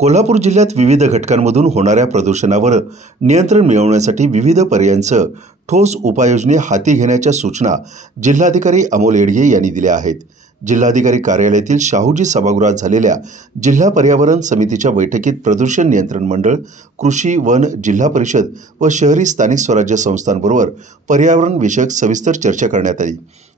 कोल्हापूर जिल्ह्यात विविध घटकांमधून होणाऱ्या प्रदूषणावर नियंत्रण मिळवण्यासाठी विविध पर्यायांचं ठोस उपाययोजने हाती घेण्याच्या सूचना जिल्हाधिकारी अमोल येडगे यांनी दिल्या आहेत. जिल्हाधिकारी कार्यालयातील शाहूजी सभागृहात झालेल्या जिल्हा पर्यावरण समितीच्या बैठकीत प्रदूषण नियंत्रण मंडळ कृषी वन जिल्हा परिषद व शहरी स्थानिक स्वराज्य संस्थांबरोबर पर्यावरण विषयक सविस्तर चर्चा करण्यात आली.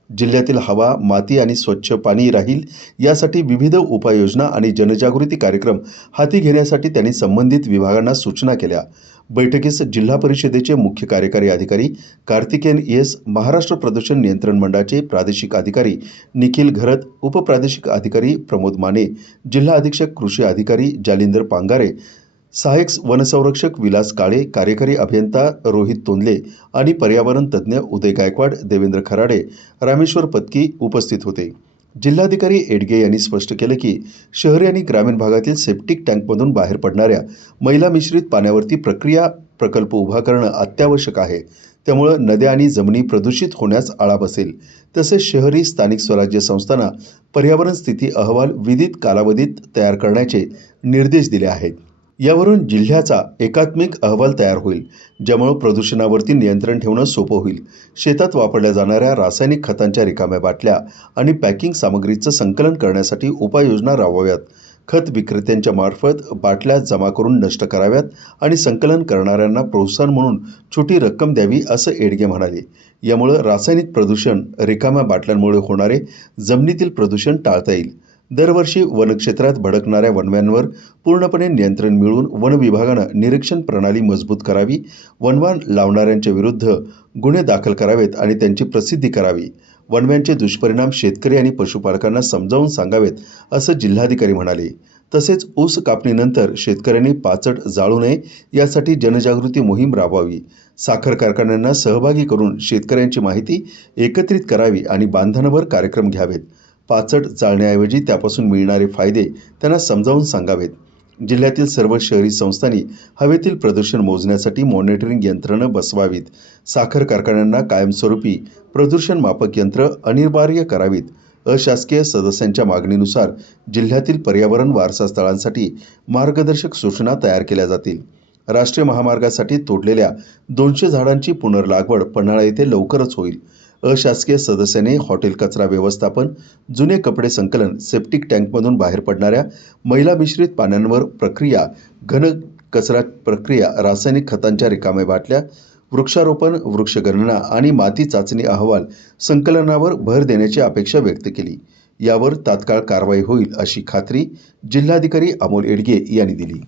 जिल्ह्यातील हवा माती आणि स्वच्छ पाणी राहील यासाठी विविध उपाययोजना आणि जनजागृती कार्यक्रम हाती घेण्यासाठी त्यांनी संबंधित विभागांना सूचना केल्या. बैठकीस जिल्हा परिषदेचे मुख्य कार्यकारी अधिकारी कार्तिकेन एस महाराष्ट्र प्रदूषण नियंत्रण मंडळाचे प्रादेशिक अधिकारी निखिल घरत उपप्रादेशिक अधिकारी प्रमोद माने जिल्हा अधीक्षक कृषी अधिकारी जालिंदर पांगारे सहाय्यक वनसंरक्षक विलास काळे कार्यकारी अभियंता रोहित तोंदले आणि पर्यावरण तज्ज्ञ उदय गायकवाड देवेंद्र खराडे रामेश्वर पत्की उपस्थित होते. जिल्हाधिकारी एडगे यांनी स्पष्ट केलं की शहरी आणि ग्रामीण भागातील सेप्टिक टँकमधून बाहेर पडणाऱ्या महिला मिश्रित पाण्यावरती प्रक्रिया प्रकल्प उभा करणं अत्यावश्यक आहे. त्यामुळं नद्या आणि जमिनी प्रदूषित होण्यास आळा बसेल. तसेच शहरी स्थानिक स्वराज्य संस्थांना पर्यावरण स्थिती अहवाल विदित कालावधीत तयार करण्याचे निर्देश दिले आहेत. यावरून जिल्ह्याचा एकात्मिक अहवाल तयार होईल ज्यामुळं प्रदूषणावरती नियंत्रण ठेवणं सोपं होईल. शेतात वापरल्या जाणाऱ्या रासायनिक खतांच्या रिकाम्या बाटल्या आणि पॅकिंग सामग्रीचं संकलन करण्यासाठी उपाययोजना राबवाव्यात. खत विक्रेत्यांच्या मार्फत बाटल्या जमा करून नष्ट कराव्यात आणि संकलन करणाऱ्यांना प्रोत्साहन म्हणून छोटी रक्कम द्यावी असं एडगे म्हणाले. यामुळं रासायनिक प्रदूषण रिकाम्या बाटल्यांमुळे होणारे जमिनीतील प्रदूषण टाळता येईल. दरवर्षी वनक्षेत्रात भडकणाऱ्या वणव्यांवर पूर्णपणे नियंत्रण मिळवून वन विभागानं निरीक्षण प्रणाली मजबूत करावी वनवान लावणाऱ्यांच्या विरुद्ध गुन्हे दाखल करावेत आणि त्यांची प्रसिद्धी करावी. वणव्यांचे दुष्परिणाम शेतकरी आणि पशुपालकांना समजावून सांगावेत असं जिल्हाधिकारी म्हणाले. तसेच ऊस कापणीनंतर शेतकऱ्यांनी पाचट जाळू नये यासाठी जनजागृती मोहीम राबवावी. साखर कारखान्यांना सहभागी करून शेतकऱ्यांची माहिती एकत्रित करावी आणि बांधणावर कार्यक्रम घ्यावेत. पाचट चालण्याऐवजी त्यापासून मिळणारे फायदे त्यांना समजावून सांगावेत. जिल्ह्यातील सर्व शहरी संस्थांनी हवेतील प्रदूषण मोजण्यासाठी मॉनिटरिंग यंत्रणं बसवावीत. साखर कारखान्यांना कायमस्वरूपी प्रदूषण मापक यंत्र अनिवार्य करावीत. अशासकीय सदस्यांच्या मागणीनुसार जिल्ह्यातील पर्यावरण वारसा स्थळांसाठी मार्गदर्शक सूचना तयार केल्या जातील. राष्ट्रीय महामार्गासाठी तोडलेल्या दोनशे झाडांची पुनर्लागवड पन्हाळा येथे लवकरच होईल. अशासकीय सदस्याने हॉटेल कचरा व्यवस्थापन जुने कपडे संकलन सेप्टिक टँकमधून बाहेर पडणाऱ्या महिला मिश्रित पाण्यांवर प्रक्रिया घन कचरा प्रक्रिया रासायनिक खतांच्या रिकाम्या बाटल्या वृक्षारोपण वृक्षगणना आणि माती चाचणी अहवाल संकलनावर भर देण्याची अपेक्षा व्यक्त केली. यावर तात्काळ कारवाई होईल अशी खात्री जिल्हाधिकारी अमोल एडगे यांनी दिली.